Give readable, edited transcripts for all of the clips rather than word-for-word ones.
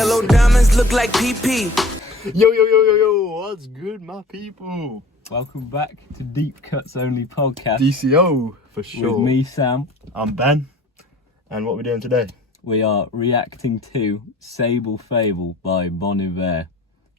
Yellow diamonds look like PP. Yo, what's good, my people? Welcome back to Deep Cuts Only podcast. DCO, for sure. With me, Sam. I'm Ben. And what are we doing today? We are reacting to SABLE fABLE by Bon Iver,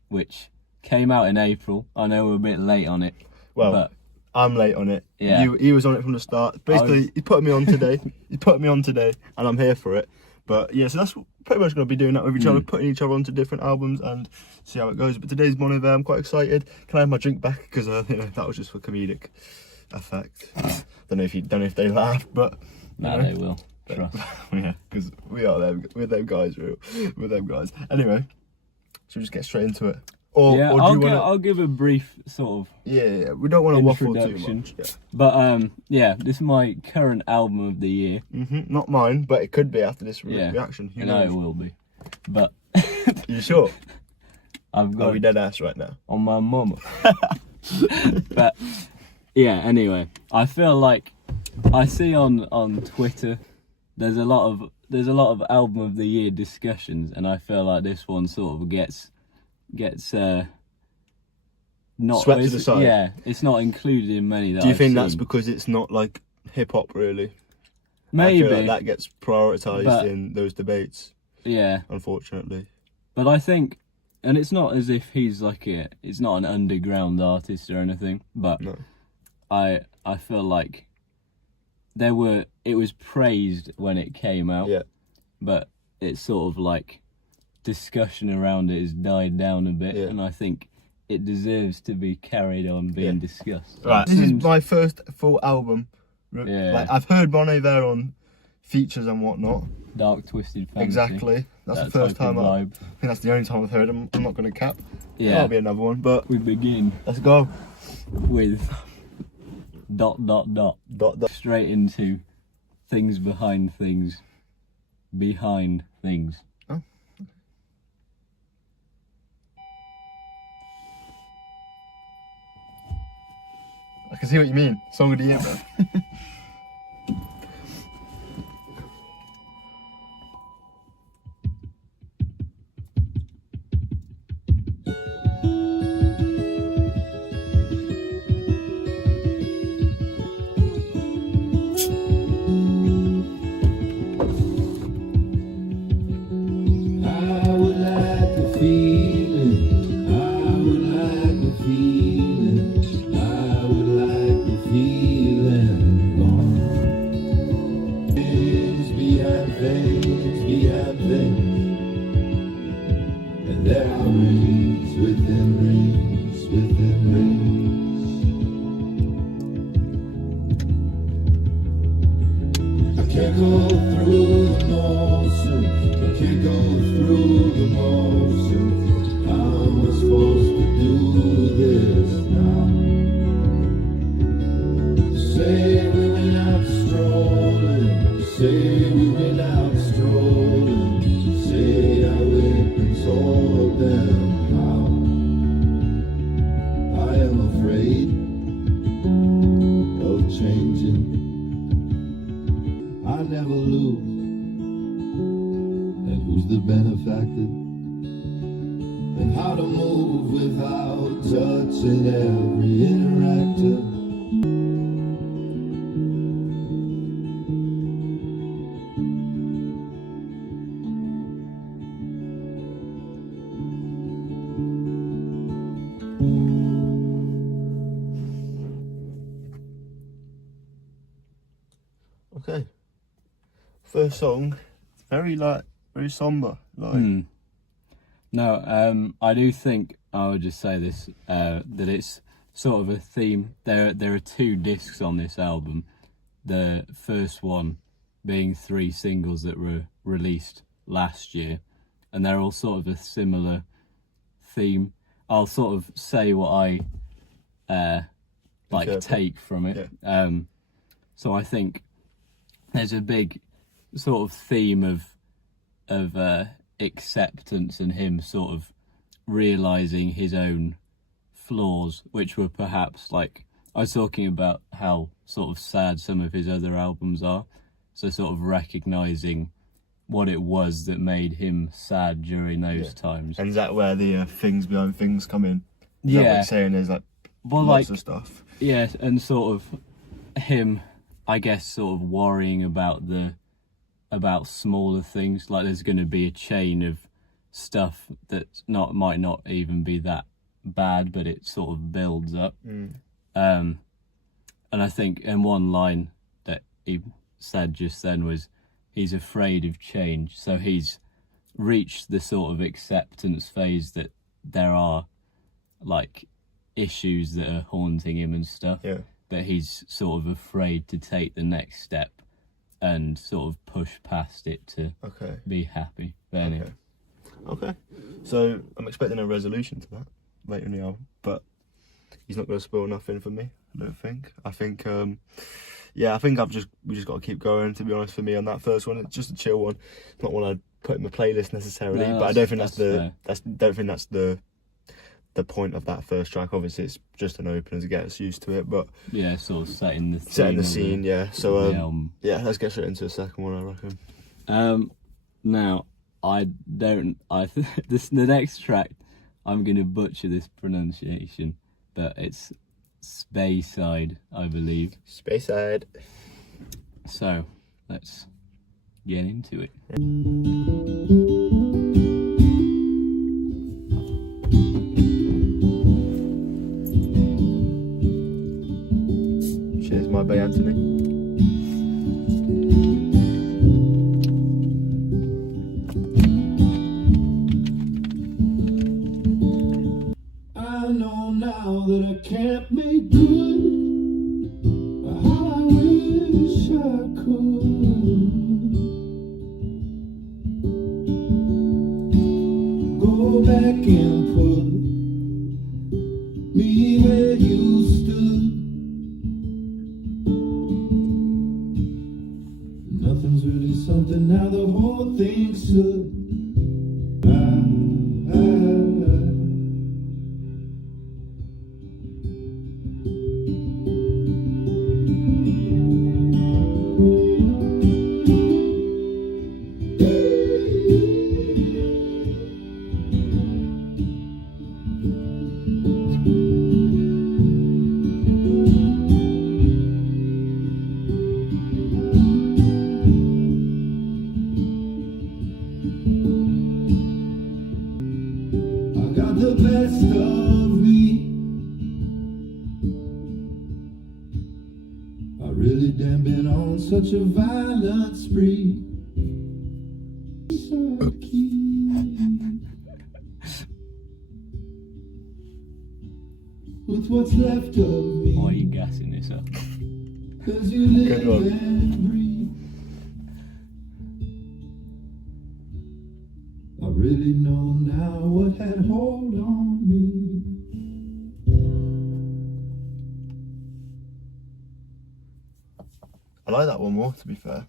which came out in April. I know we're a bit late on it. Well, but I'm late on it. Yeah. He was on it from the start. Basically, he put me on today. And I'm here for it. But yeah, so that's pretty much going to be doing that with each other, putting each other onto different albums and see how it goes. But today's Bon Iver, I'm quite excited. Can I have my drink back? Because that was just for comedic effect. Don't know if they laugh, but no, they will. Trust. Yeah, because we're them guys, we're them guys. Anyway, should we just get straight into it? Or do you want to? I'll give a brief sort of Yeah. We don't want to waffle too much. Yeah. But yeah, this is my current album of the year. Not mine, but it could be after this reaction. I know it will be. But you sure? I've got. Are we dead ass right now? On my mama. But yeah. Anyway, I feel like I see on Twitter there's a lot of album of the year discussions, and I feel like this one sort of gets not swept to the side. Yeah, it's not included in many that Do you think I've that's seen. because it's not like hip hop really? Maybe I feel like that gets prioritised in those debates. Yeah, unfortunately. But I think, and it's not as if he's like it's not an underground artist or anything. But no. I feel like it was praised when it came out. Yeah. But it's sort of like discussion around it has died down a bit, and I think it deserves to be carried on being discussed. Right, this is my first full album. Yeah. Like, I've heard Bon Iver on features and whatnot. Dark Twisted Fantasy. Exactly. That's the first time I think that's the only time I've heard him. I'm not going to cap. Yeah. That'll be another one, but we begin. Let's go. With ... Straight into things behind things. Behind things. Oh. I can see what you mean. Song of the year, man. And there are rings within rings within rings. I can't go through the motions. I can't go through the motions. How am I supposed to do this now? Say we went out strolling. Say we went out strolling. Say I went and told them how I am afraid of changing. I never lose, and who's the benefactor? And how to move without touching every interactor. Okay. First song, very somber. No, I do think I would just say this that it's sort of a theme. There are 2 discs on this album. The first one being 3 singles that were released last year, and they're all sort of a similar theme. I'll sort of say what I take from it. Yeah. So I think there's a big sort of theme of acceptance and him sort of realizing his own flaws, which were perhaps like I was talking about how sort of sad some of his other albums are. So sort of recognizing what it was that made him sad during those times. And is that where the things behind things come in? Is that what you're saying? There's like lots of stuff. Yeah, and sort of him, I guess, sort of worrying about smaller things. Like there's going to be a chain of stuff that might not even be that bad, but it sort of builds up. And I think in one line that he said just then was, he's afraid of change. So he's reached the sort of acceptance phase that there are like issues that are haunting him and stuff. Yeah. But he's sort of afraid to take the next step and sort of push past it to be happy. Anyway. Okay. So I'm expecting a resolution to that later in the album, but he's not going to spoil nothing for me, I don't think. I think, I think we just got to keep going, to be honest, for me on that first one. It's just a chill one. It's not one I'd put in my playlist necessarily, but I don't think that's the point of that first track. Obviously, it's just an opener to get us used to it, but yeah, sort of setting the scene. Yeah. So let's get straight into the second one, I reckon. Now the next track, I'm gonna butcher this pronunciation, but it's Speyside, I believe. Speyside. So let's get into it. Cheers, my boy Anthony. I know now that I can't make good how I wish I could. Go back and put me where you stood. Nothing's really something now, the whole thing should. The best of me. I really damn been on such a violent spree. With what's left of me. Why are you gassing this up? 'Cause you live and breathe. I really know now what had hold on me. I like that one more, to be fair.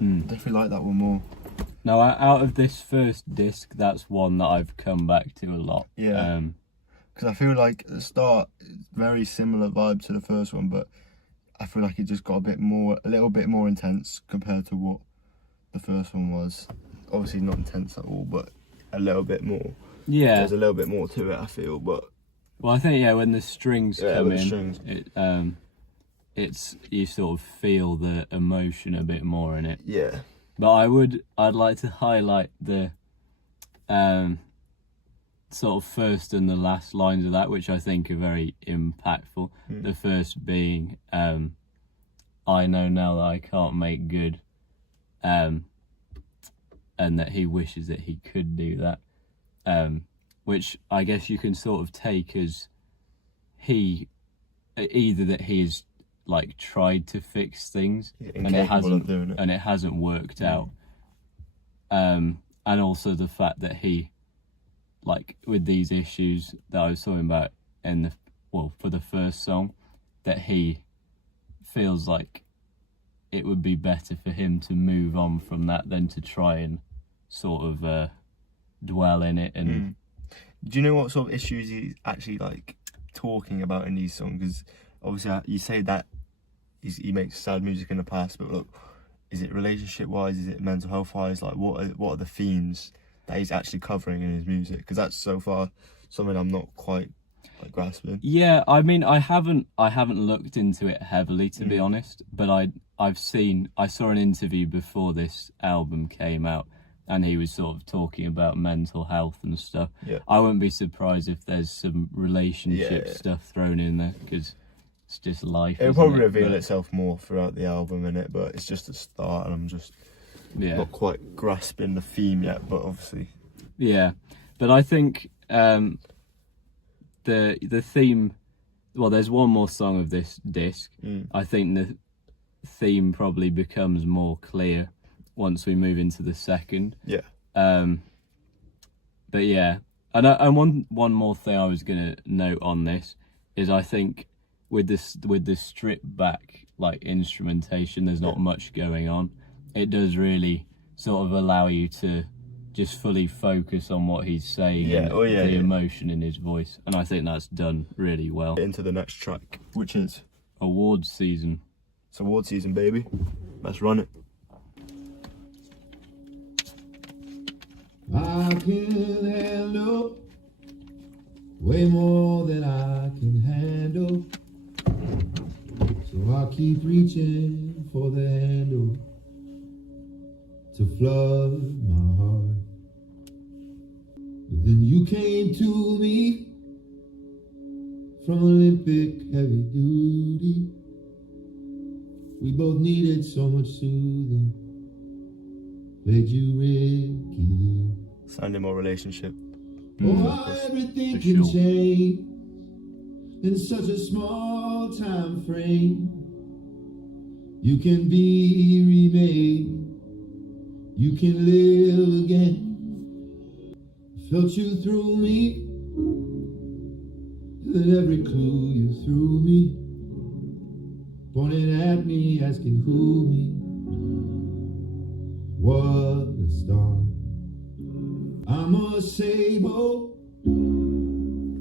Definitely like that one more. No, out of this first disc, that's one that I've come back to a lot. Yeah. Because I feel like at the start, it's very similar vibe to the first one, but I feel like it just got a little bit more intense compared to what the first one was. Obviously not intense at all, but a little bit more. Yeah. There's a little bit more to it, I feel, but... Well, I think, when the strings come in, it's you sort of feel the emotion a bit more in it. Yeah. But I'd like to highlight the sort of first and the last lines of that, which I think are very impactful. The first being, I know now that I can't make good, and that he wishes that he could do that, which I guess you can sort of take as either that he has like tried to fix things and it hasn't worked out, and also the fact that he, like with these issues that I was talking about for the first song, that he feels like it would be better for him to move on from that than to try and sort of dwell in it. And do you know what sort of issues he's actually like talking about in these songs? Because obviously you say that he makes sad music in the past, but look, is it relationship wise, is it mental health wise, like what are the themes that he's actually covering in his music? Because that's so far something I'm not quite like grasping. Yeah, I mean, I haven't looked into it heavily, to be honest, but I saw an interview before this album came out, and he was sort of talking about mental health and stuff. Yeah. I wouldn't be surprised if there's some relationship stuff thrown in there, because it's just life. It'll probably reveal itself more throughout the album, innit? But it's just a start, and I'm just not quite grasping the theme yet, but obviously. Yeah, but I think the theme, well, there's one more song of this disc. I think the theme probably becomes more clear once we move into the second. Yeah. But yeah, and one more thing I was gonna note on this is, I think with the stripped back like instrumentation, there's not much going on. It does really sort of allow you to just fully focus on what he's saying, and the emotion in his voice, and I think that's done really well. Into the next track, which is Awards Season. It's award season, baby. Let's run it. I can handle way more than I can handle, so I keep reaching for the handle to flood my heart. But then you came to me from Olympic heavy duty. We both needed so much soothing. Played you rickety. Sounding more relationship. Oh, how everything can change in such a small time frame. You can be remade. You can live again. Felt you through me. That every clue you threw me, pointing at me, asking who me. What a start. I'm a SABLE.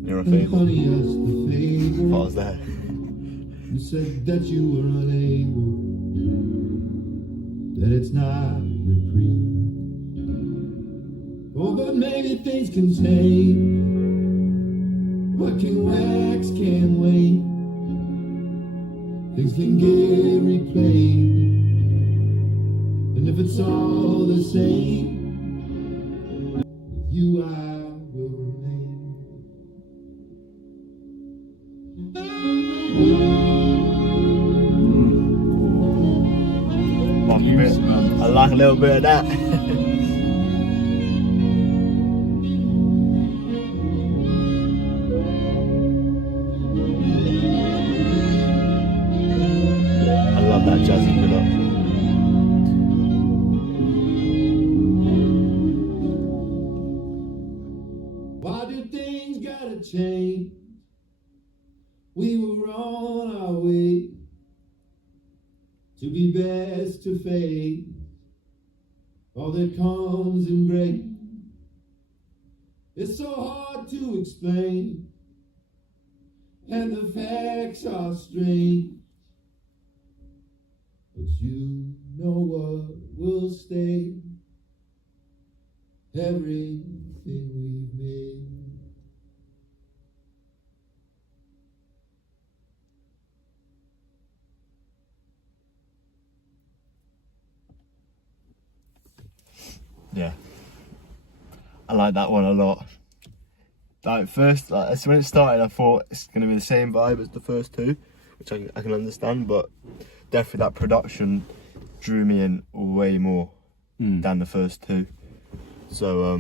You're a and fable. honey, us the fable. What was that? You said that you were unable, that it's not reprieve. Oh, but maybe things can change. What can wax can wait. Things can get replayed, and if it's all the same, with you I will remain. I like a little bit of that. I love that jazzy production. Why do things gotta change? We were on our way to be best to face all that comes and breaks. It's so hard to explain, and the facts are strange. But you know what will stay, everything we've made. Yeah, I like that one a lot. Like first, like, when it started, I thought it's gonna be the same vibe as the first two, which I can understand, but definitely that production drew me in way more than the first two. So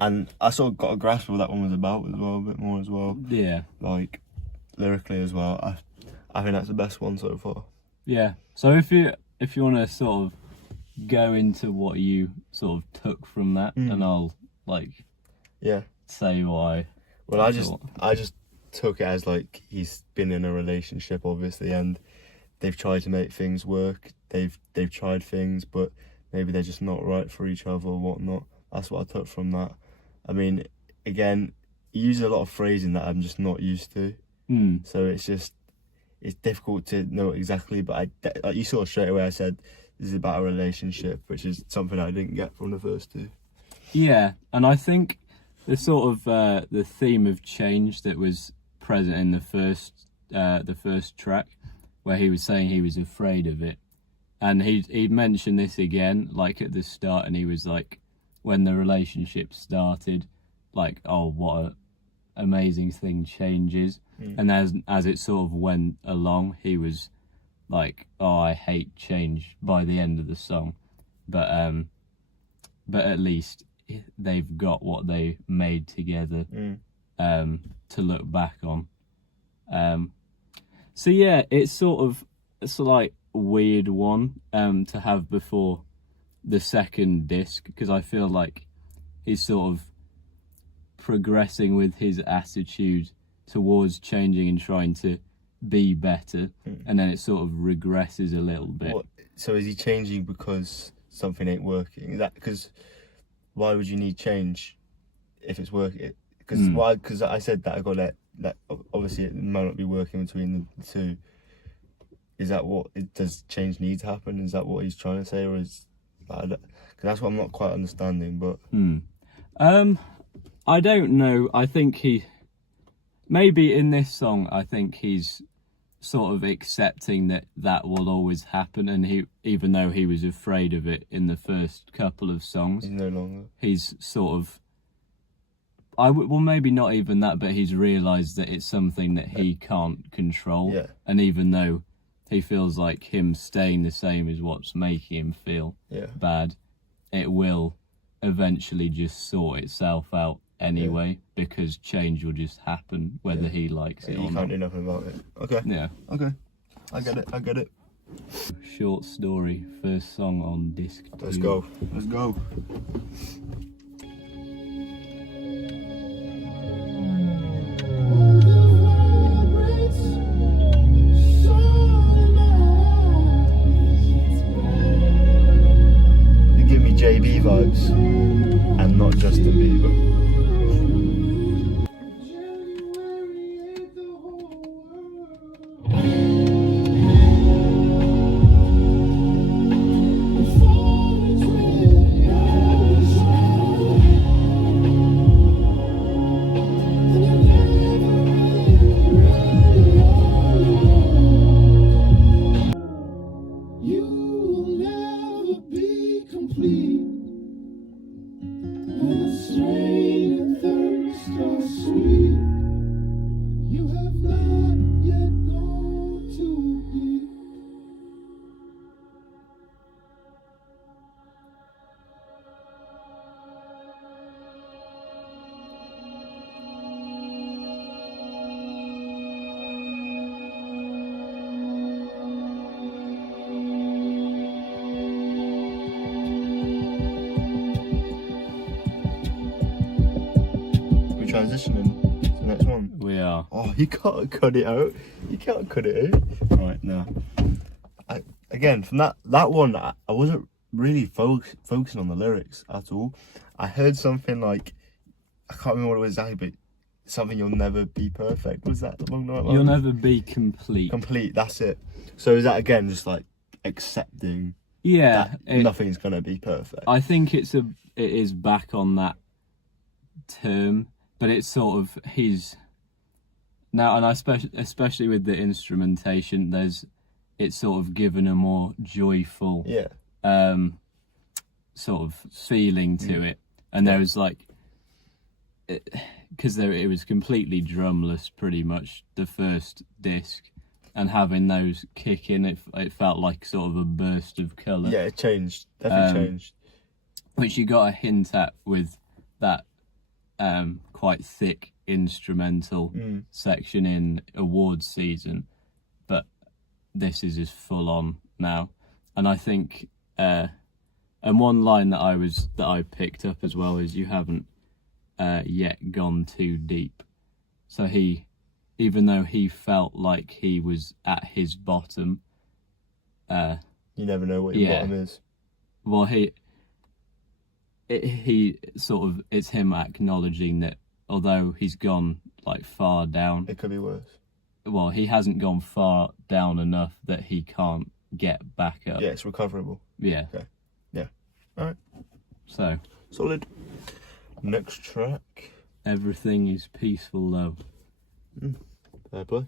and I sort of got a grasp of what that one was about as well, a bit more as well. Yeah. Like lyrically as well. I think that's the best one so far. Yeah. So if you want to sort of go into what you sort of took from that, and I'll say why. Well, I just took it as like he's been in a relationship, obviously, and they've tried to make things work. They've tried things, but maybe they're just not right for each other or whatnot. That's what I took from that. I mean, again, he uses a lot of phrasing that I'm just not used to. So it's difficult to know exactly. But like you saw straight away, I said, this is about a relationship, which is something I didn't get from the first two. Yeah, and I think the sort of the theme of change that was present in the first track, where he was saying he was afraid of it, and he'd mentioned this again, like at the start, and he was like, when the relationship started, like, oh, what a amazing thing changes, and as it sort of went along, he was like, oh, I hate change by the end of the song, but at least they've got what they made together to look back on. So yeah, it's like a weird one to have before the second disc, because I feel like he's sort of progressing with his attitude towards changing and trying to be better, and then it sort of regresses a little bit. So is he changing because something ain't working? Is that because why would you need change if it's working? Because why? Because I said that I got that obviously it might not be working between the two. Is that what does change need to happen? Is that what he's trying to say, or is because that's what I'm not quite understanding? But I don't know. I think maybe in this song, I think he's sort of accepting that will always happen, and even though he was afraid of it in the first couple of songs, he's no longer. He's sort of, well, maybe not even that, but he's realised that it's something that he can't control, and even though he feels like him staying the same is what's making him feel bad, it will eventually just sort itself out anyway, because change will just happen whether he likes it or not. You can't do nothing about it. Okay. Yeah. Okay. I get it. Short story, first song on disc 2. Let's go. You give me JB vibes and not Justin Bieber. Transitioning to the next one. We are. Oh, you can't cut it out. Right, no. Again, from that one, I wasn't really focusing on the lyrics at all. I heard something like, I can't remember what it was exactly, but something, you'll never be perfect. Was that along the right line? You'll never be complete. Complete, that's it. So is that again just like accepting that nothing's gonna be perfect? I think it is back on that term, but it's sort of his now, and especially with the instrumentation, it's sort of given a more joyful sort of feeling to it, and there was like, because it was completely drumless pretty much the first disc, and having those kick in, it felt like sort of a burst of colour. Yeah, it changed, definitely changed, which you got a hint at with that quite thick instrumental section in awards season, but this is just full on now. And I think and one line that I picked up as well is, you haven't yet gone too deep. So even though he felt like he was at his bottom, you never know what your bottom is. Well, he sort of, it's him acknowledging that although he's gone like far down, it could be worse. Well, he hasn't gone far down enough that he can't get back up. Yeah, it's recoverable. Yeah. Okay. Yeah. All right. So, Solid. Next track. Everything is Peaceful Love. Fair play.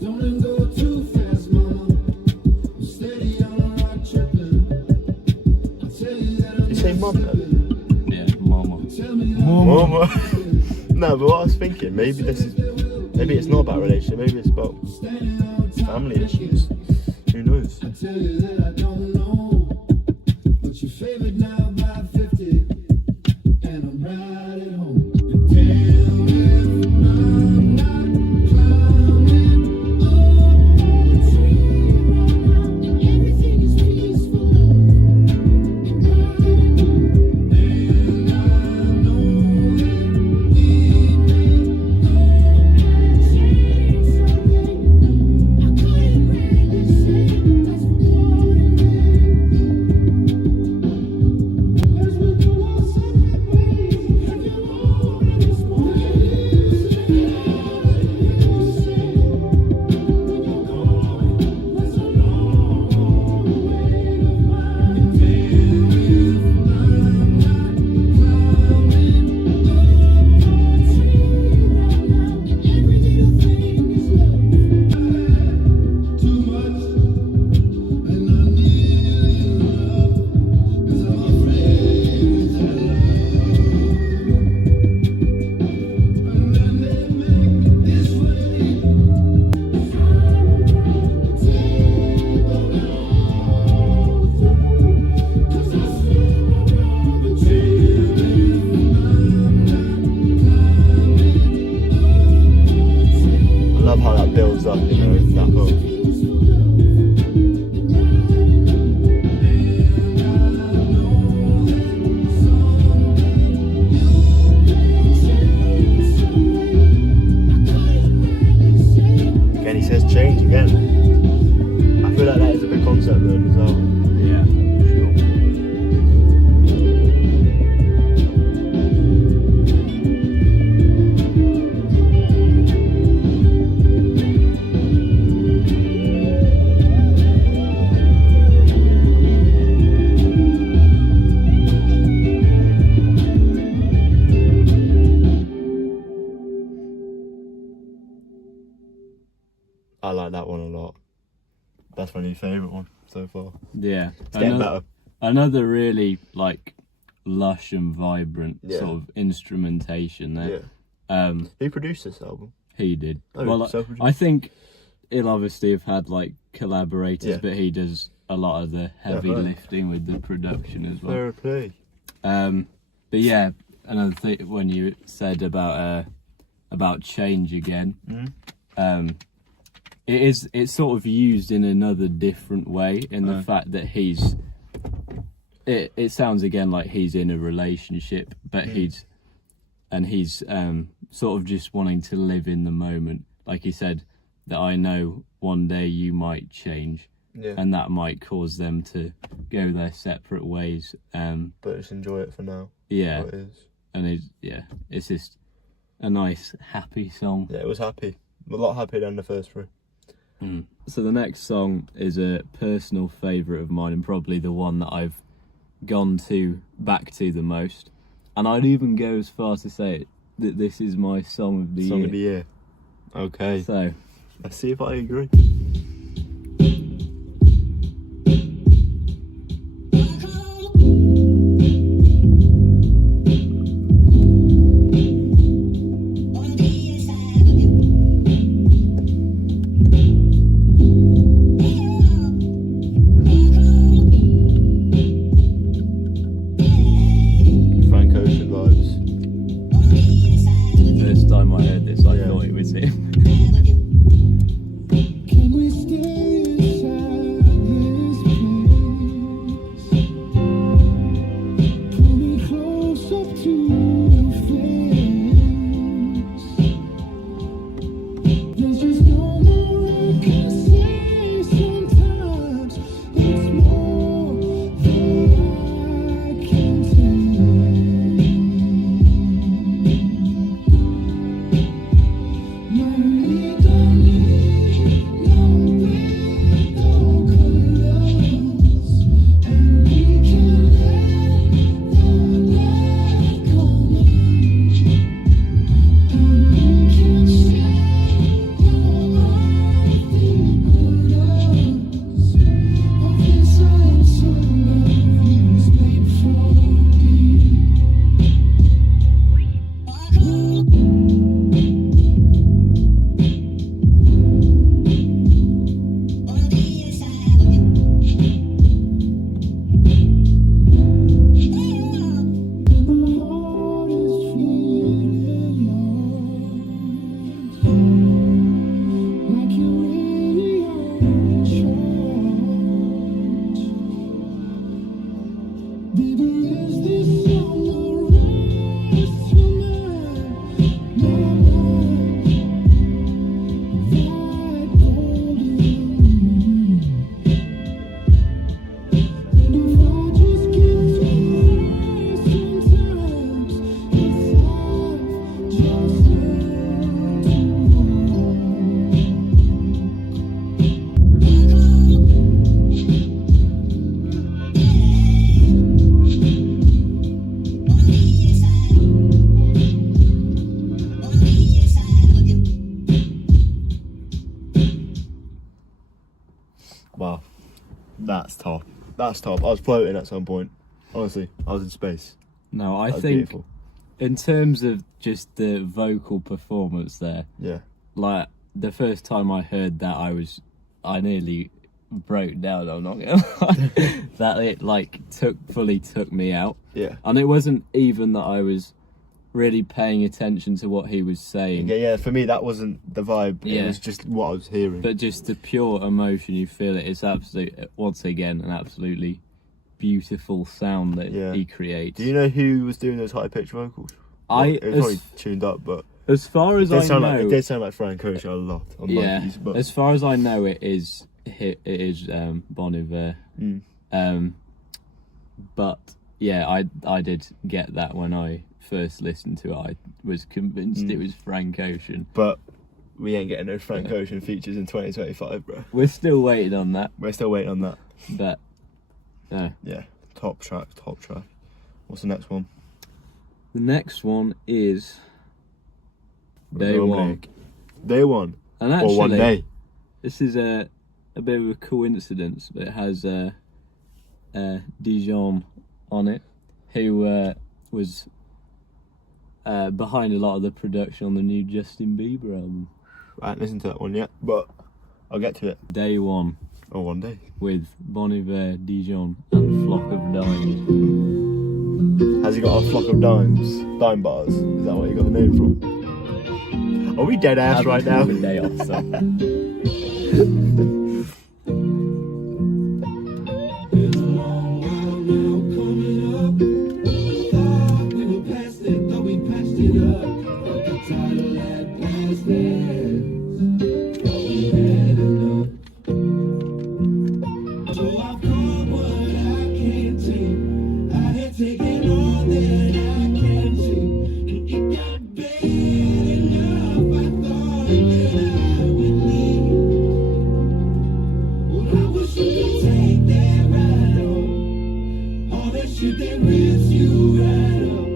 Don't go too fast, mama. I'm steady on a rock tripping. I'll tell you that I'm You say mum then? Yeah, Mama. tell me that Mama. No, but what I was thinking, maybe it's not about relationship, maybe it's about family issues. Who knows? I tell you that I don't know. But your favorite now by 50. And I'm right at home. And damn if I'm not climbing up a tree right now. Everything is peaceful. And I know that we may go and change something. I couldn't really say that's what wanted me. As we go our separate ways, if you want this too much, and I need enough, 'cause I'm afraid that and then they make it this way. Cause I still love the I love how that builds up, you know, that hook. Again, he says change again. I feel like that is a big concept then as well. Yeah. Sure. I like that one a lot. That's my new favourite one so far. Yeah. It's getting better. Another really like lush and vibrant Yeah. sort of instrumentation there. Who produced this album? He did. Oh, well, self-produced? I think he'll obviously have had like collaborators, Yeah. but he does a lot of the heavy right. lifting with the production as well. Fair play. But yeah, another thing when you said about change again, it's sort of used in another different way in the fact that it sounds again like he's in a relationship, but he's sort of just wanting to live in the moment. Like he said, that I know one day you might change, and that might cause them to go their separate ways. But just enjoy it for now. Yeah, How it is. and it's just a nice, happy song. Yeah, it was happy. A lot happier than the first three. So the next song is a personal favourite of mine, and probably the one that I've gone back to the most. And I'd even go as far to say that this is my song of the year. Song of the year. Okay. So Let's see if I agree. Frank Ocean vibes. first time I heard this, I thought it was him. Can we stay Wow, that's top. That's top. I was floating at some point. Honestly, I was in space. No, I That was think beautiful. in terms of just the vocal performance there, Yeah. like the first time I heard that, I nearly broke down. I'm not gonna lie. That it like fully took me out. Yeah. And it wasn't even that I was really paying attention to what he was saying, Yeah. For me, that wasn't the vibe. It Yeah. was just what I was hearing. but just the pure emotion you feel. It's once again an absolutely beautiful sound that Yeah. he creates. Do you know who was doing those high pitched vocals? I- Well, it was probably tuned up, but As far as I know, it did sound like Frank Ocean a lot on yeah. monkeys, but As far as I know, it is Bon Iver. But yeah, I did get that when I first listened to it. I was convinced it was Frank Ocean. but we ain't getting no Frank Ocean features in 2025, bro. We're still waiting on that, We're still waiting on that. but Yeah, top track. What's the next one? the next one is Day One. Day One. And Or One actually, Day. this is a bit of a coincidence, but it has Dijon on it, who was behind a lot of the production on the new Justin Bieber album. I haven't listened to that one yet, but I'll get to it. Day One Oh, One Day. with Bon Iver, Dijon, and Flock of Dimes. Has he got a flock of dimes? Dime bars? Is that what you got the name from? Are we dead ass right now? Have a day off, so. Been a long while now coming up. Thought we were past it, thought we patched it up. But the title had past tense. Thought we had enough. So I've got what I can't take. I had taken all that I can see. And it got bad enough. I thought that I would leave. Well, I wish you could take that right on. All that shit that rips you right up.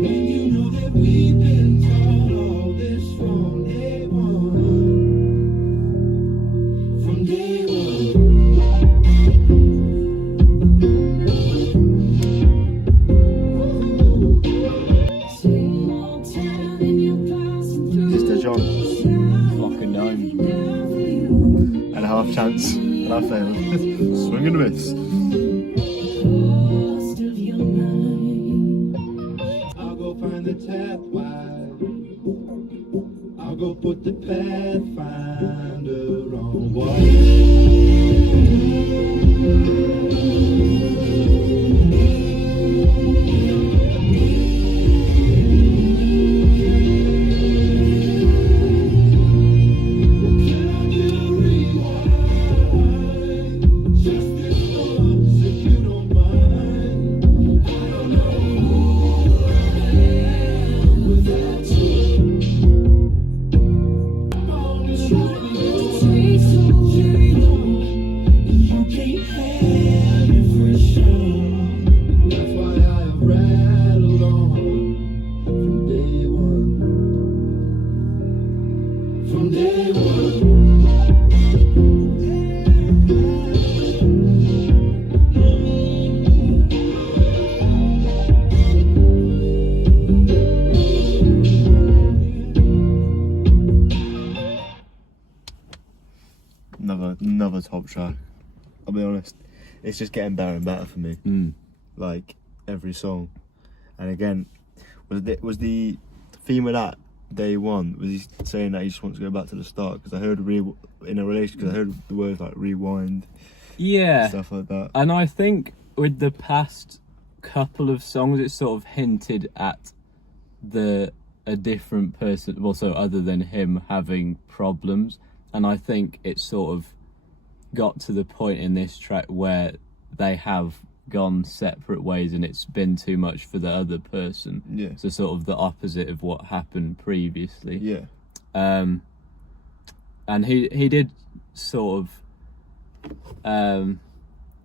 And you know that we've been taught all this from day one. From day one. Same old town and you're passing through. Mr. John. Flock of Dimes. And a half chance. And I failed. Swing and a miss. Lost of your mind. I'll go find the tap wide. I'll go put the pathfinder on Can you rewind just this once if you don't mind? I don't know who I am without you. On this road we go, you can't have it for sure. That's why I have rattled on from day one. From day one. Another top track. I'll be honest. It's just getting better and better for me. Like every song. And again, was the theme of that Day One? Was he saying that he just wants to go back to the start? Because I heard in a relation, because I heard the words like rewind, Yeah, stuff like that. and I think with the past couple of songs, it's sort of hinted at a different person, also other than him, having problems. And I think it's sort of got to the point in this track where they have gone separate ways and it's been too much for the other person. Yeah. So sort of the opposite of what happened previously. Yeah. And he did sort of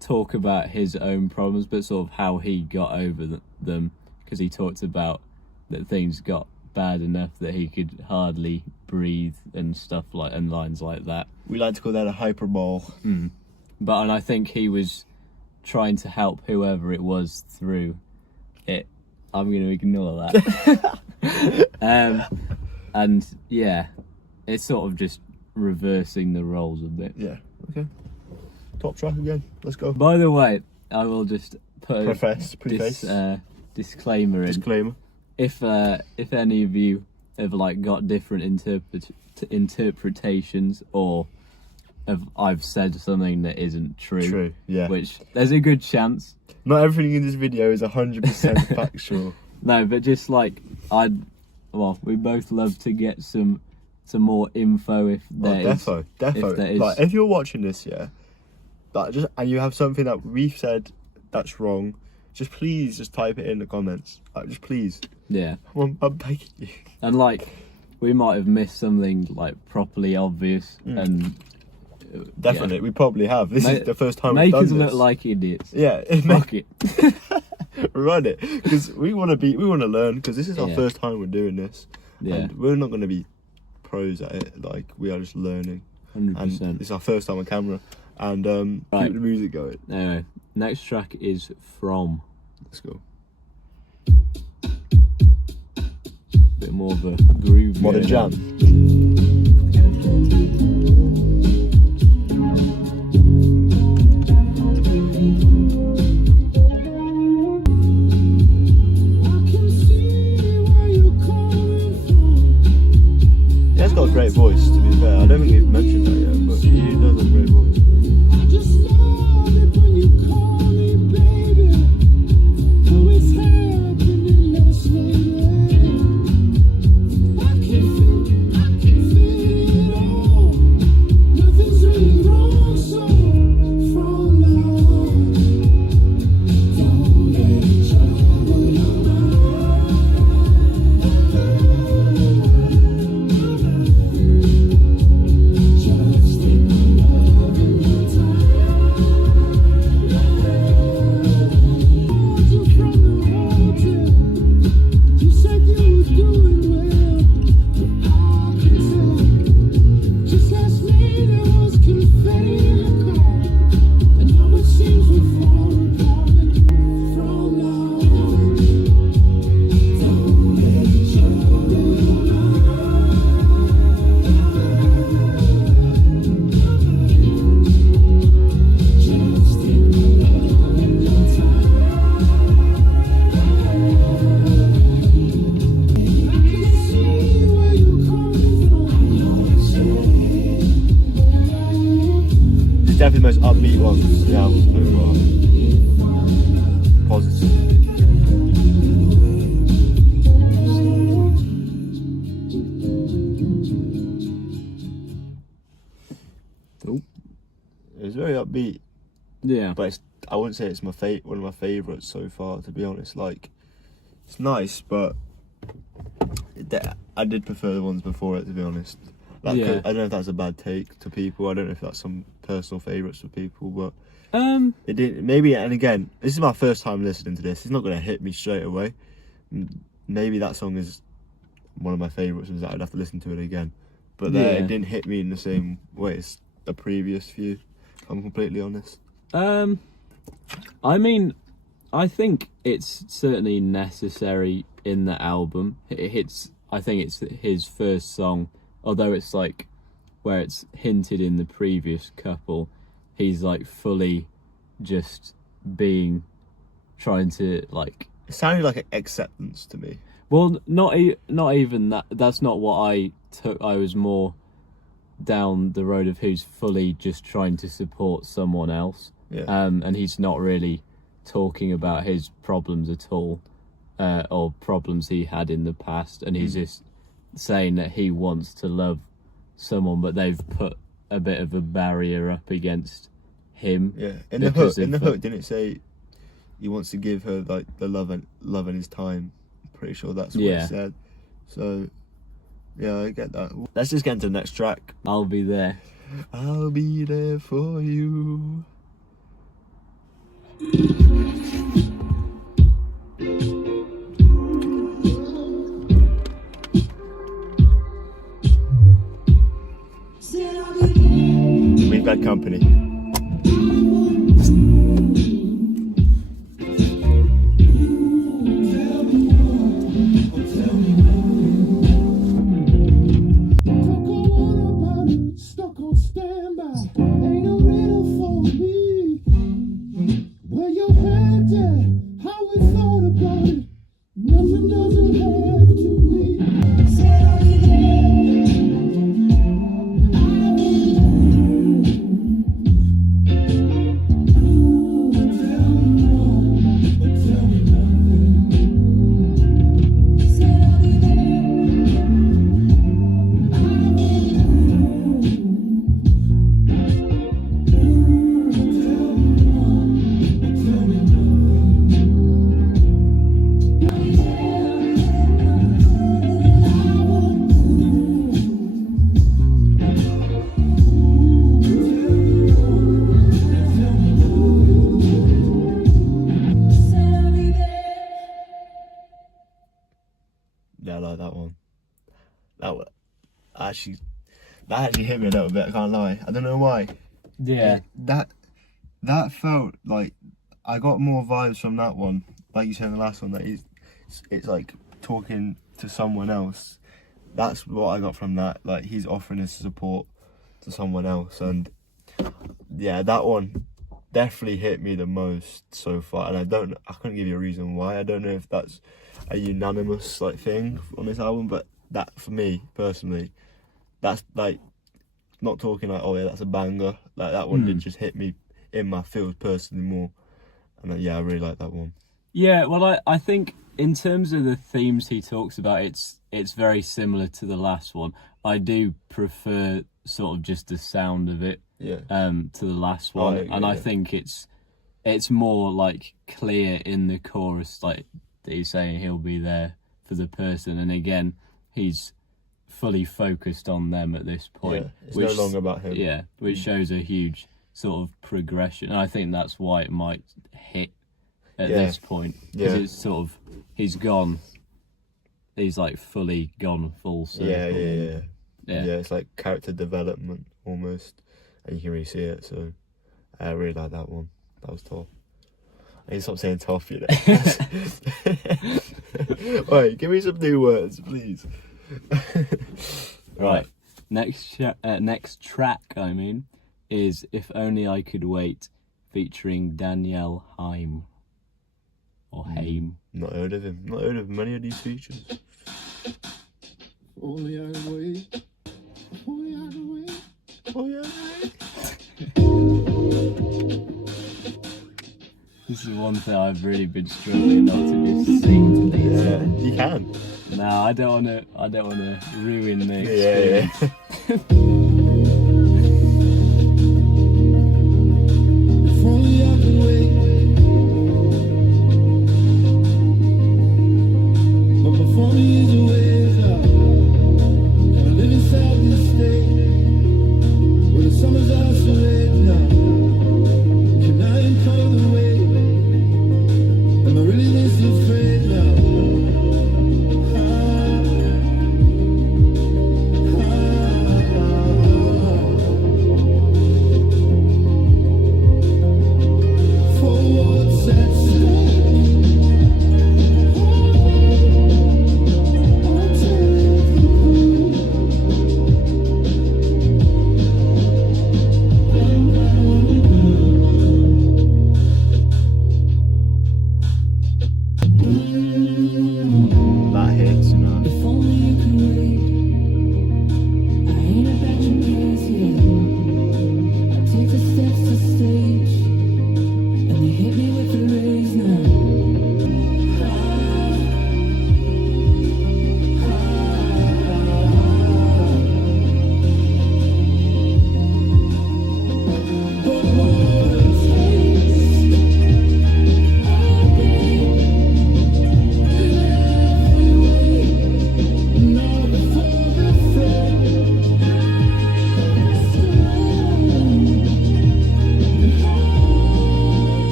talk about his own problems, but sort of how he got over them, because he talked about that things got bad enough that he could hardly breathe and stuff and lines like that. We like to call that a hyperbole. And I think he was trying to help whoever it was through it. I'm going to ignore that. And yeah, it's sort of just reversing the roles a bit. Yeah. Okay. Top track again. Let's go. By the way, I will just put Preface. disclaimer in. Disclaimer. If any of you have like got different interpretations, or I've said something that isn't true. True. Yeah. Which there's a good chance. Not everything in this video is 100% factual. No, but just like we both love to get some more info if there is. Defo. If there is. Like, if you're watching this, yeah, and you have something that we've said that's wrong, please type it in the comments. Like, just please. Yeah. I'm begging you. And like, we might have missed something like properly obvious, and definitely, we probably have. This is the first time we've make done us this. look like idiots. Yeah, Fuck it. Run it, because we want to learn, because this is our first time we're doing this. Yeah. And we're not going to be pros at it. Like, we are just learning. 100%. And it's our first time on camera. And Right. keep the music going. Anyway, next track is From. Let's go. Bit more of a groove. Modern going on. jam. Yeah, he's got a great voice, to be fair. I don't think we've mentioned that yet, but he does have a great voice. Definitely the most upbeat one. Yeah, positive. Oh. It's very upbeat, Yeah. but I wouldn't say it's one of my favourites so far, to be honest. Like, it's nice, but I did prefer the ones before it, to be honest. Like, Yeah. I don't know if that's a bad take to people. I don't know if that's some personal favourites for people, but it did. Maybe, and again, this is my first time listening to this. It's not going to hit me straight away. Maybe that song is one of my favourites, and that I'd have to listen to it again. But it didn't hit me in the same way as the previous few. If I'm completely honest. I mean, I think it's certainly necessary in the album. I think it's his first song, although it's like where it's hinted in the previous couple, he's like fully just trying to like. It sounded like an acceptance to me. Well, not even that. That's not what I took. I was more down the road of who's fully just trying to support someone else. Yeah. And he's not really talking about his problems at all, or problems he had in the past, and he's just saying that he wants to love someone, but they've put a bit of a barrier up against him. Yeah. In the hook, didn't it say he wants to give her like the love and his time? I'm pretty sure that's what it said. So yeah, I get that. Let's just get into the next track. I'll be there. I'll be there for you. keep bad company. Stuck on standby, ain't a riddle for me. Where your head at? How we thought about it? Nothing doesn't have to be. Yeah, I like that one. That actually hit me a little bit, I can't lie. I don't know why. Yeah. That felt like I got more vibes from that one, like you said in the last one, that it's like talking to someone else. That's what I got from that. Like he's offering his support to someone else, and yeah, that one definitely hit me the most so far. And I couldn't give you a reason why. I don't know if that's a unanimous like thing on this album, but that for me personally, that's like not talking like, oh yeah, that's a banger. Like that one did just hit me in my feels personally more, and yeah, I really like that one. Yeah, well, I think in terms of the themes he talks about, it's very similar to the last one. I do prefer sort of just the sound of it, to the last one, and I think it's more like clear in the chorus, like that he's saying he'll be there for the person, and again, he's fully focused on them at this point. Yeah, it's no longer about him. Yeah, which shows a huge sort of progression, and I think that's why it might hit at this point, because it's sort of he's like fully gone full circle. Yeah, it's like character development almost, and you can really see it. So I really like that one. That was tough. I need to stop saying tough, you know. Wait, give me some new words, please. Right, next track is If Only I Could Wait, featuring Danielle Haim. Or Haim. Not heard of him. Not heard of many of these features. Only I can wait. Only I can wait. Oh yeah. This is one thing I've really been struggling not to just sing to these. Yeah, you can. No, I don't wanna ruin the experience. Yeah. If only I could wait. But before me is a ways out. I live inside this state where the summers are so late now. Can I encounter the way? Am I really this afraid now?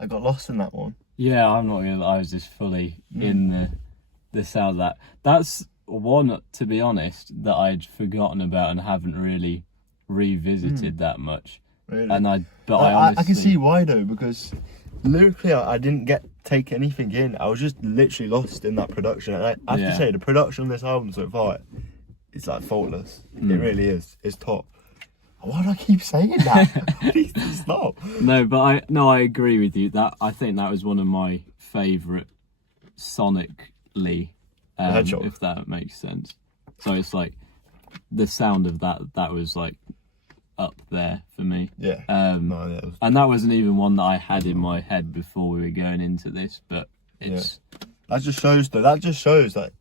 I got lost in that one. Yeah, I'm not gonna. I was just fully in the sound of that. That's one, to be honest, that I'd forgotten about and haven't really revisited that much. Really? And I I can see why though, because lyrically I didn't take anything in. I was just literally lost in that production. And I have to say, the production on this album so far is like faultless. It really is. It's top. Why do I keep saying that? Please stop. No, but I agree with you. That I think that was one of my favourite sonically, if that makes sense. So it's like the sound of that was like up there for me. Yeah. And that wasn't even one that I had in my head before we were going into this, but it's that just shows that,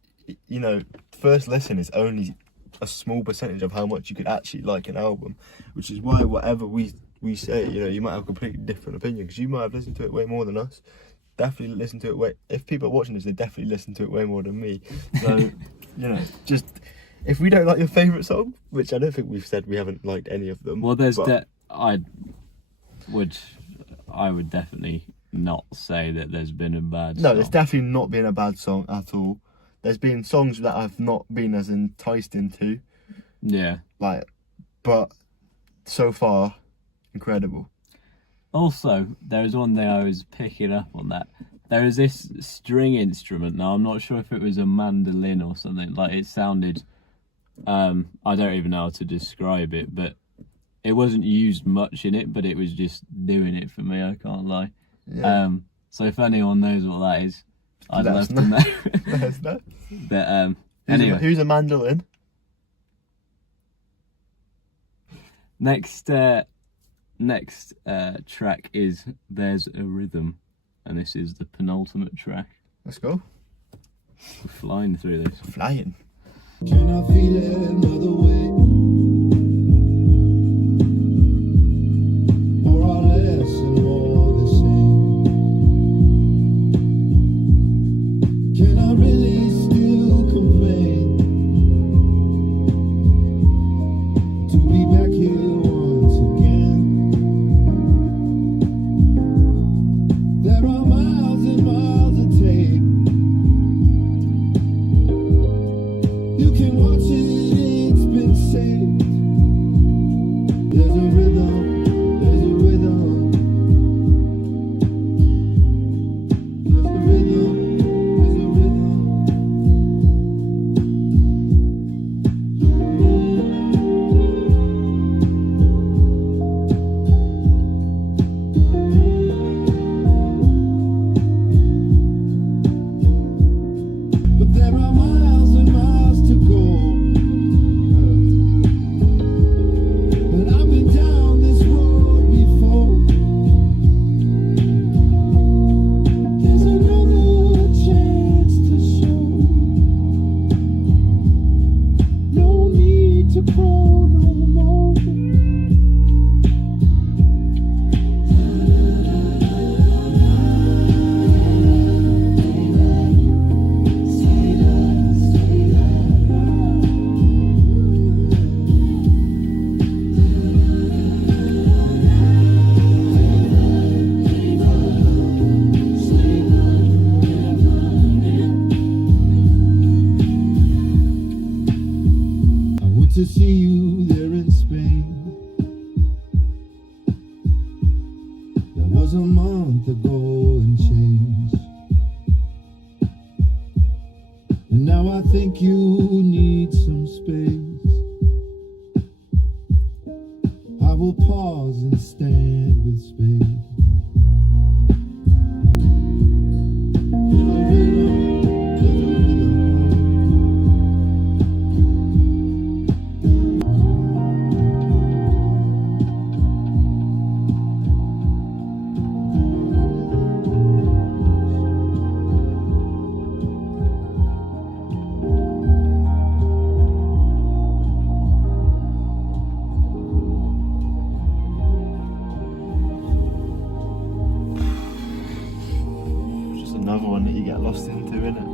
you know, first listen is only a small percentage of how much you could actually like an album, which is why whatever we say, you know, you might have a completely different opinion, because you might have listened to it way more than us. Definitely listen to it way. If people are watching this, they definitely listen to it way more than me. So, you know, just if we don't like your favourite song, which I don't think we've said we haven't liked any of them. Well, I would definitely not say that there's been a bad song. No, there's definitely not been a bad song at all. There's been songs that I've not been as enticed into. Yeah. But so far, incredible. Also, there was one thing I was picking up on that. There was this string instrument. Now, I'm not sure if it was a mandolin or something. Like, it sounded... I don't even know how to describe it, but it wasn't used much in it, but it was just doing it for me, I can't lie. Yeah. So if anyone knows what that is, I'd love to know. Let us know. But anyway. Who's a mandolin? Next track is There's a Rhythm, and this is the penultimate track. Let's go. We're flying through this. Flying. Can I feel it another way? Or are less and more the same? Can I really still complain to be back here once again? There are miles and miles of tape. You can watch it, it's been saved. There's a rhythm, there's a rhythm. There's a rhythm, there's a rhythm. But there are miles and miles to go. And I've been down this road before. There's another chance to show. No need to crawl no more. I went to see you there in Spain. That was a month ago and change. And now I think you need some space. I will pause and stand with space. There's a rhythm, there's a rhythm. Just another one that you get lost into, innit?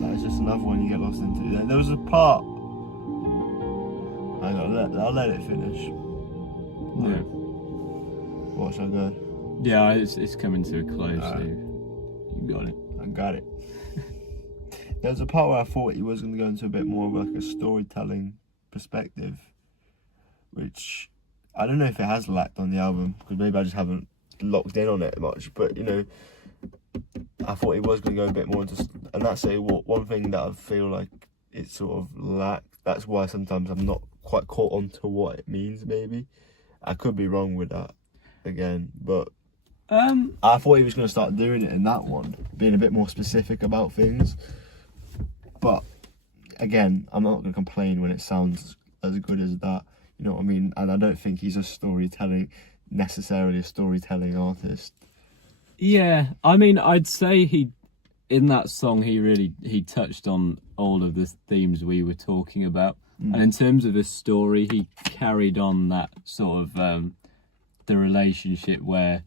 That is just another one you get lost into. There was a part. I'll let it finish. Yeah. What shall I go? Yeah, it's coming to a close. So you got it. I got it. There was a part where I thought he was going to go into a bit more of like a storytelling perspective, which I don't know if it has lacked on the album, because maybe I just haven't locked in on it much. But, you know, I thought he was going to go a bit more into, and that's one thing that I feel like it sort of lacked. That's why sometimes I'm not quite caught on to what it means, maybe. I could be wrong with that again, but I thought he was going to start doing it in that one, being a bit more specific about things. But again, I'm not going to complain when it sounds as good as that. You know what I mean? And I don't think he's necessarily a storytelling artist. Yeah, I mean, I'd say in that song, he touched on all of the themes we were talking about. And in terms of a story, he carried on that sort of the relationship where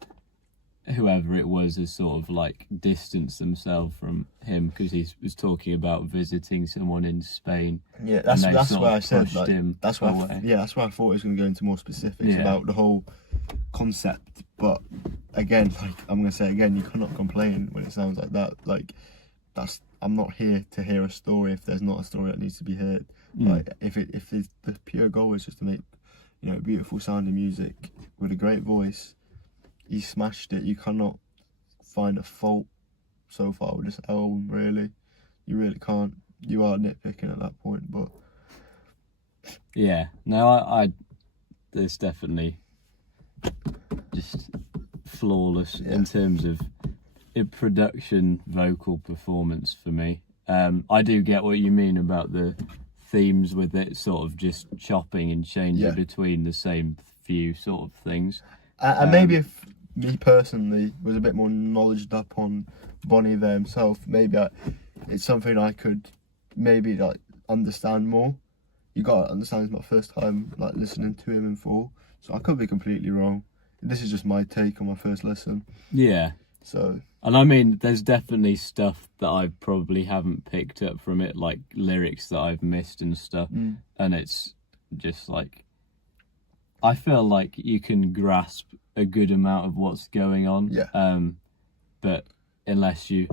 whoever it was has sort of like distanced themselves from him, because he was talking about visiting someone in Spain. Yeah, that's why I said like, that's why I thought he was going to go into more specifics about the whole concept. But again, like I'm going to say again, you cannot complain when it sounds like that. Like I'm not here to hear a story if there's not a story that needs to be heard. Like if the pure goal is just to make, you know, beautiful sounding music with a great voice, he smashed it. You cannot find a fault so far with this album, really. You really can't. You are nitpicking at that point, but yeah, no, I there's definitely just flawless in terms of production, vocal performance for me. I do get what you mean about the themes with it sort of just chopping and changing between the same few sort of things. And maybe if me personally was a bit more knowledged up on Bon Iver himself, maybe it's something I could maybe like understand more. You gotta understand, it's my first time like listening to him in full, so I could be completely wrong. This is just my take on my first listen. Yeah. So. And I mean, there's definitely stuff that I probably haven't picked up from it, like lyrics that I've missed and stuff. And it's just like, I feel like you can grasp a good amount of what's going on. Yeah. But unless you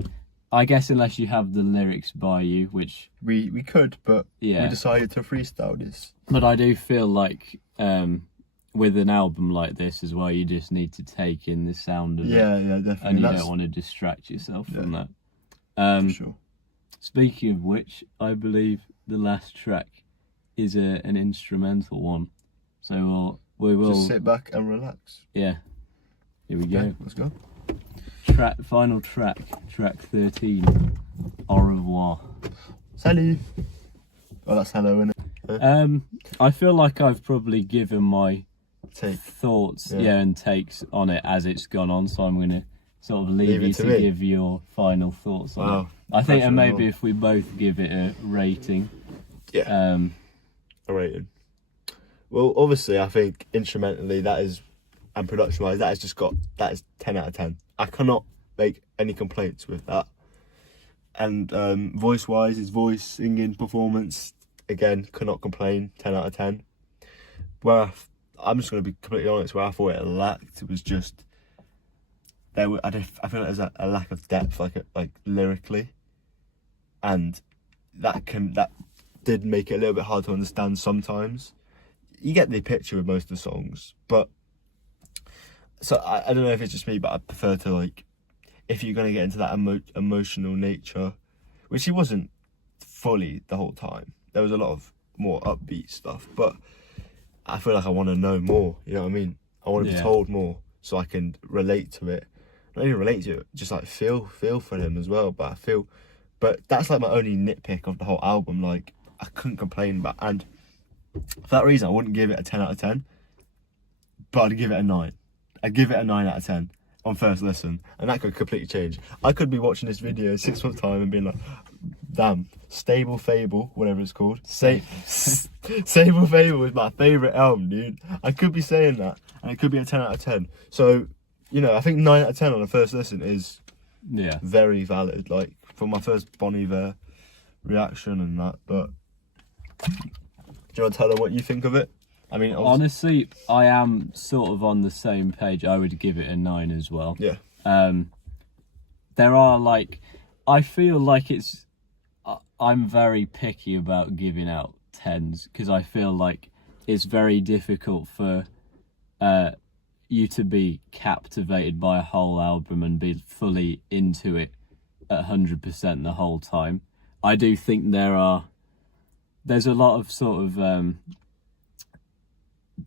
have the lyrics by you, which we could, but we decided to freestyle this. But I do feel like with an album like this as well, you just need to take in the sound of it. Yeah, definitely. And you don't want to distract yourself from that. For sure. Speaking of which, I believe the last track is an instrumental one. So we will just sit back and relax. Yeah. Here we go. Let's go. Final track 13. Au revoir. Salut. Oh, that's hello, isn't it? I feel like I've probably given my thoughts and takes on it as it's gone on, so I'm going to sort of leave you to give your final thoughts on it. I think, and maybe if we both give it a rating. A rating. Well, obviously, I think instrumentally and production-wise, that is 10 out of 10. I cannot make any complaints with that. And voice-wise, his voice, singing, performance, again, cannot complain. 10 out of 10. Where I'm just going to be completely honest, where I thought it lacked, it was just I feel like there's a lack of depth, like lyrically, and that did make it a little bit hard to understand sometimes. You get the picture with most of the songs, but so I don't know if it's just me, but I prefer to, like, if you're going to get into that emotional nature, which he wasn't fully the whole time. There was a lot of more upbeat stuff, but I feel like I want to know more, you know what I mean? I want to be told more so I can relate to it. Not even relate to it, just like feel for him as well. But that's like my only nitpick of the whole album. Like, I couldn't complain about, and for that reason I wouldn't give it a 10 out of 10, but I'd give it a 9. I'd give it a 9 out of 10 on first listen, and that could completely change. I could be watching this video in 6 months' time and being like, damn, fABLE, whatever it's called. fABLE is my favourite album, dude. I could be saying that, and it could be a 10 out of 10. So, you know, I think 9 out of 10 on the first listen is very valid, like, for my first Bon Iver reaction and that. But do you want to tell her what you think of it? I mean, honestly, I am sort of on the same page. I would give it a 9 as well. Yeah. There are like, I feel like I'm very picky about giving out 10s because I feel like it's very difficult for you to be captivated by a whole album and be fully into it at 100% the whole time. I do think there's a lot of sort of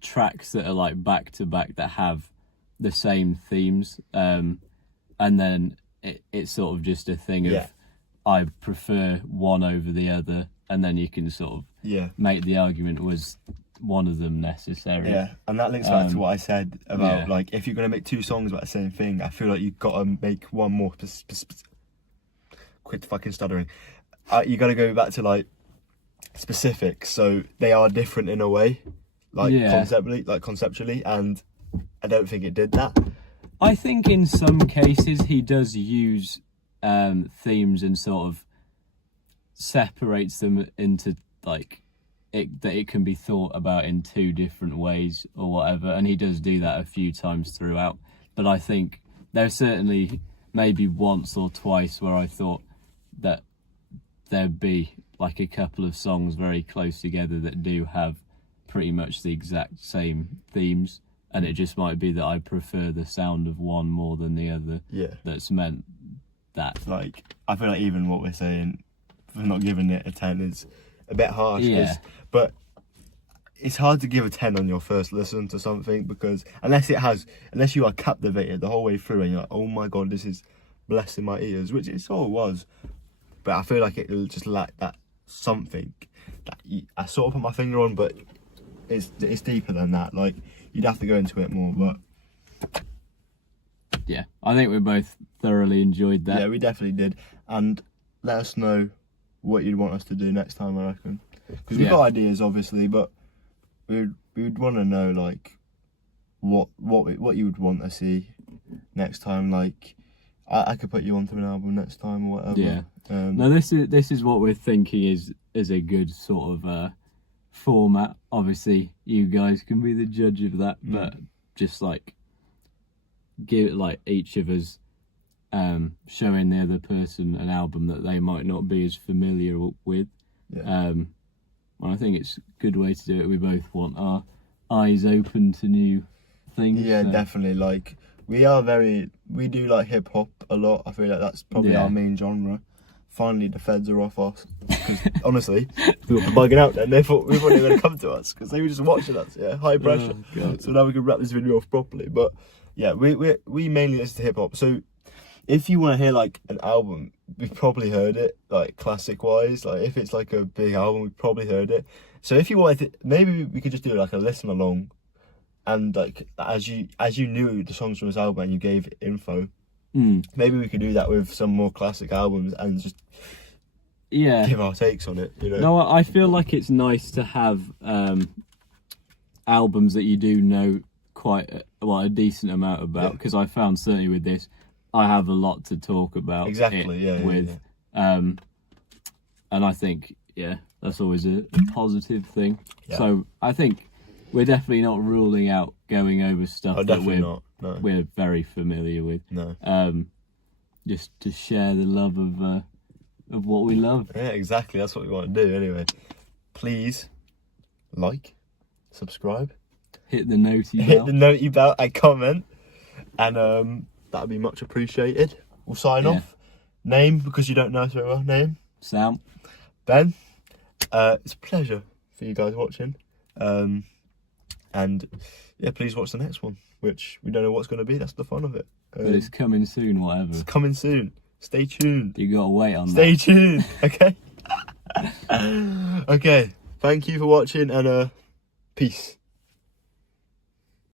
tracks that are like back to back that have the same themes, and then it's sort of just a thing of I prefer one over the other, and then you can sort of make the argument was one of them necessary. Yeah, and that links back to what I said about like if you're gonna make 2 songs about the same thing, I feel like you've got to make one more. Quit fucking stuttering. You got to go back to like specifics, so they are different in a way, like conceptually, and I don't think it did that. I think in some cases he does use themes and sort of separates them into like that it can be thought about in 2 different ways or whatever, and he does do that a few times throughout. But I think there's certainly maybe once or twice where I thought that there'd be like a couple of songs very close together that do have pretty much the exact same themes, and it just might be that I prefer the sound of one more than the other. Yeah, that's meant that. Like, I feel like even what we're saying for not giving it a 10 is a bit harsh. Yeah. But it's hard to give a 10 on your first listen to something, because unless you are captivated the whole way through and you're like, oh my god, this is blessing my ears, which it sort of was. But I feel like it'll just lack that something that I sort of put my finger on, but it's deeper than that. Like, you'd have to go into it more, but yeah, I think we both thoroughly enjoyed that. Yeah, we definitely did. And let us know what you'd want us to do next time, I reckon, because we've got ideas obviously, but we'd want to know like what you would want to see next time. Like, I could put you onto an album next time or whatever. Yeah. No, this is what we're thinking is a good sort of format. Obviously, you guys can be the judge of that, but just like give it like each of us showing the other person an album that they might not be as familiar with. Yeah. Well, I think it's a good way to do it. We both want our eyes open to new things. Yeah, so. Definitely. Like, we do like hip hop a lot. I feel like that's probably our main genre. Finally, the feds are off us. Because honestly, we were bugging out then. They thought we weren't even going to come to us because they were just watching us. Yeah, high pressure. Oh, so now we can wrap this video off properly. But yeah, we mainly listen to hip hop. So if you want to hear like an album, we've probably heard it, like classic wise. Like if it's like a big album, we've probably heard it. So if you wanted to, maybe we could just do like a listen along. And like as you knew the songs from this album and you gave info, maybe we could do that with some more classic albums and just give our takes on it. You know? No, I feel like it's nice to have albums that you do know quite a decent amount about, because I found certainly with this, I have a lot to talk about. Exactly. And I think that's always a positive thing. Yeah. So I think we're definitely not ruling out going over stuff that we're very familiar with. No. Just to share the love of what we love. Yeah, exactly. That's what we want to do anyway. Please like, subscribe, hit the notey bell and comment, and that'd be much appreciated. We'll sign off. Name, because you don't know us very well. Name? Sam. Ben. It's a pleasure for you guys watching. And yeah, please watch the next one, which we don't know what's going to be. That's the fun of it. But it's coming soon, whatever. It's coming soon. Stay tuned. You got to wait on Stay tuned, okay? Okay, thank you for watching, and peace.